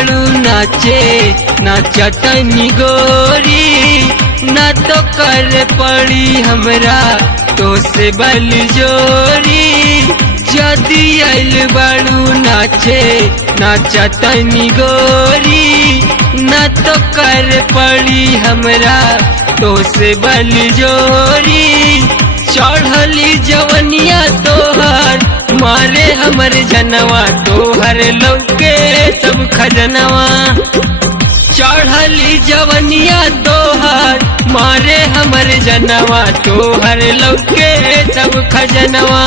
बाड़ू नाचे नाचतनी गोरी, ना तो कर पड़ी हमरा तो से बल जोरी। जदी आइल बाड़ू नाचे नाचतनी गोरी, ना तो कर पड़ी हमरा तो से बल जोरी। चढ़ली जवनिया तोहर मारे हमर जनवा, तोहर लौके सब खजनवा। चढ़ली जवनिया तोहर मारे हमर जनवा, तोहर लौके सब खजनवा।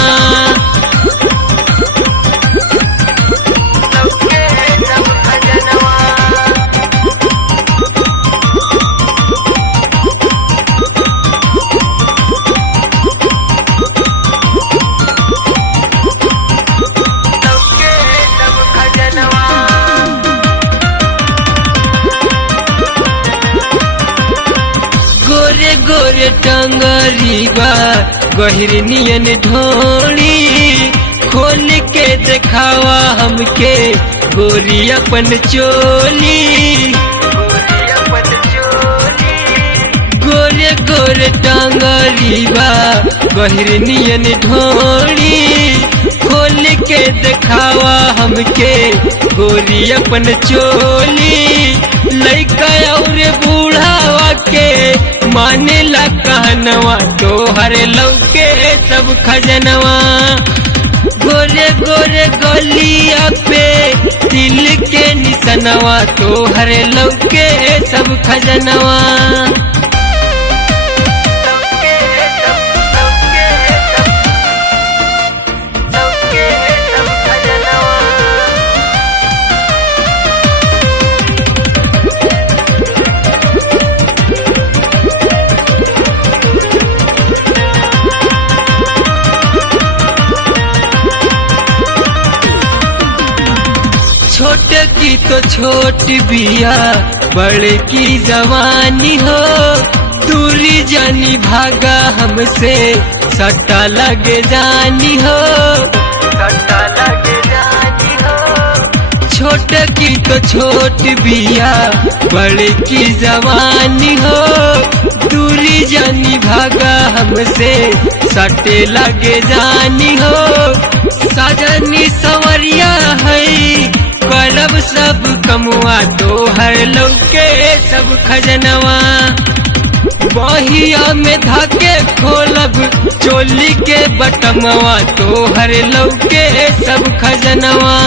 गोरे गोरे टंगरी बा गहिर नियन ढोली, खोल के देखावा हमके गोरी अपन चोली। गोरे गोरे टंगरी बा गहिर नियन ढोली, खोल के देखावा हमके गोरी अपन चोली। लइका और बूढ़ावा के माने ला कहनवा, तोहर लौके सब खजनवा। गोरे गोरे गलिया पे दिल के निसनवा, तोहर लौके सब खजनवा। छोट की तो छोट बिया, बड़े की जवानी हो। दूरी जानी भागा हमसे, सट्टा लगे जानी हो। छोट की तो छोट बिया, बड़े की जवानी हो। दूरी जानी भागा हमसे, सट्टे लगे जानी हो। सजनी सवरिया है करब सब कमुआ, तोहर लौके सब खजनवा। बहिया में धाके खोलब चोली के बटमवा, तोहर लौके सब खजनवा।